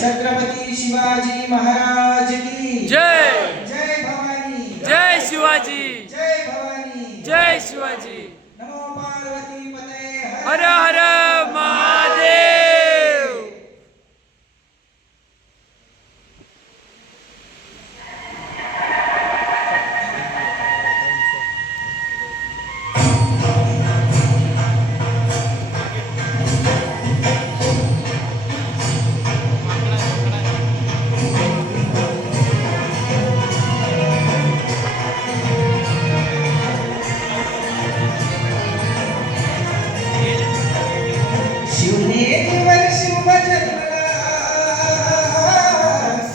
छत्रपती शिवाजी महाराज की जय. जय भवानी जय शिवाजी. जय भवानी जय शिवाजी. नमो पार्वती पते हर हर महादेव. शिवनेरीवर शिव जन्मला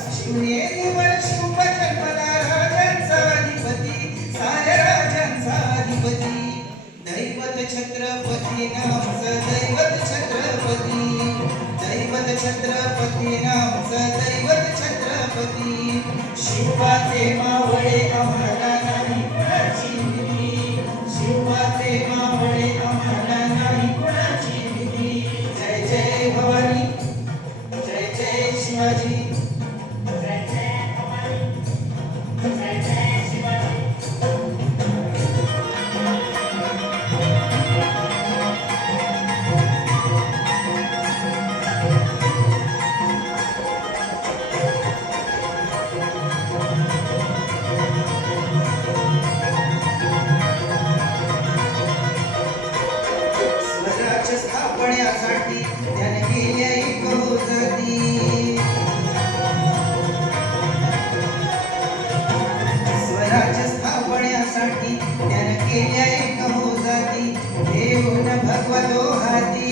शिवनेरीवर शिव जन्मला राजांचा अधिपती साऱ्या राजांचा अधिपती दैवत छत्रपती नामचं दैवत छत्रपती दैवत छत्रपती नामचं दैवत छत्रपती शिवाचे मावळे आम्हाला नाही कुणाची भीती शिवाचे मावळे आम्हाला नाही कुणाची भीती जय जय भवानी जय जय शिवाजी जय जय भवानी जय जय शिवाजी स्वराज्य स्थापण्यासाठी त्याने केल्या एक जाती स्वराज्य स्थापण्यासाठी त्याने केल्या एक जाती देऊन भगवतो हाती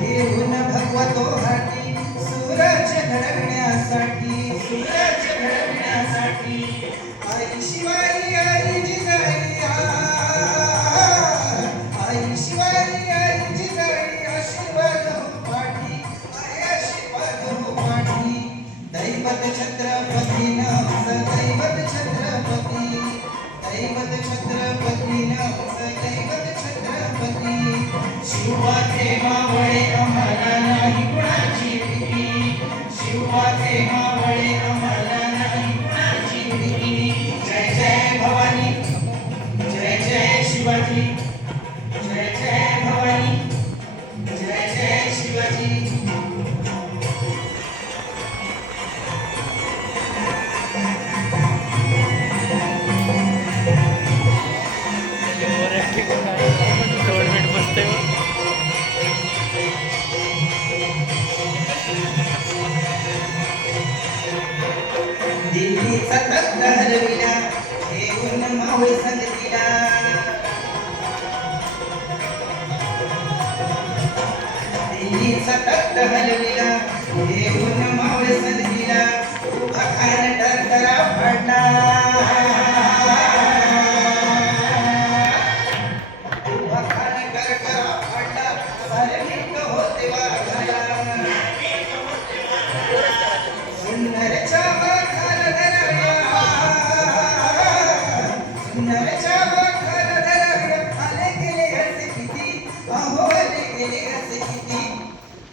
देऊन भगवतो हाती स्वराज्य घडवण्यासाठी स्वराज्य घडवण्यासाठी आई शिवाई आई जिजाई आई शिवाई आई जिजाई आशीर्वाद हो पाठी आई आशीर्वाद हो पाठी दैवत छत्रपती नामचं दैवत छत्रपती दैवत छत्रपती नामचं दैवत छत्रपती शिवाचे मावळे आम्हाला नाही कुणाची भीती शिवाचे मावळे आम्हाला नाही कुणाची भीती जय जय भवानी जय जय शिवाजी जय जय भवानी जय जय शिवाजी दोन मिनिट बसते. दिल्लीचा तख्त हलविला देऊन मावळ संगतीला दिल्लीचा तख्त हलविला देऊन मावळ संगतीला उभा खान टरटरा फाडला उभा खान टरटरा फाडला सारे मित्र होते वाघाला सुंदरच्या वाघाला धराया सुंदरच्या वाघाला धराया आले गेले हसे किती अहो आले गेले हसे किती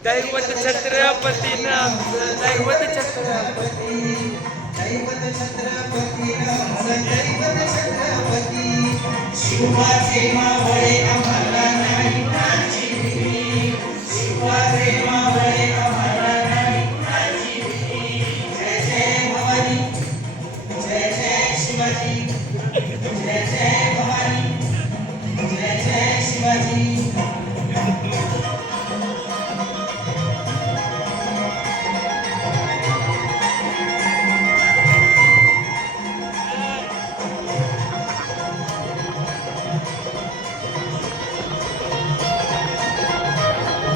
दैवत छत्रपती नामचं दैवत छत्रपती दैवत छत्रपती नामचं दैवत छत्रपती शिवाचे मावळे आम्हाला नाही कुणाची भीती शिवाचे मावळे आम्हाला नाही कुणाची भीती जय जय भवानी जय जय शिवाजी जय जय भवानी जय जय शिवाजी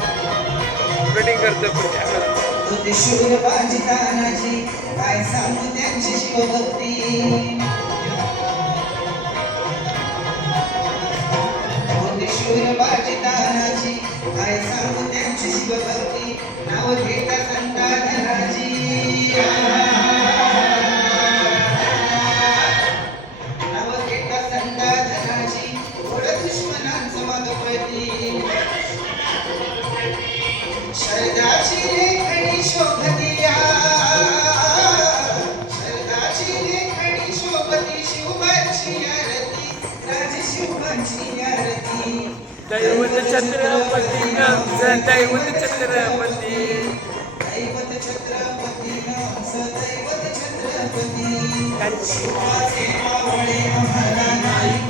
शूटिंग करतो कॅमेरा. होते शूर बाजी तानाजी काय सांगू त्यांची शिवभक्ती होते शूर बाजी तानाजी काय सांगू त्यांची शिवभक्ती नाव घेता संता धनाजी नाव घेता संता धनाजी थोडं दुश्मनांचं मागपती देवांची आरती दैवत छत्रपती आमचं दैवत छत्रपती दैवत छत्रपती आमचं दैवत छत्रपती काय शिवाचे मावळे आम्हाला नाही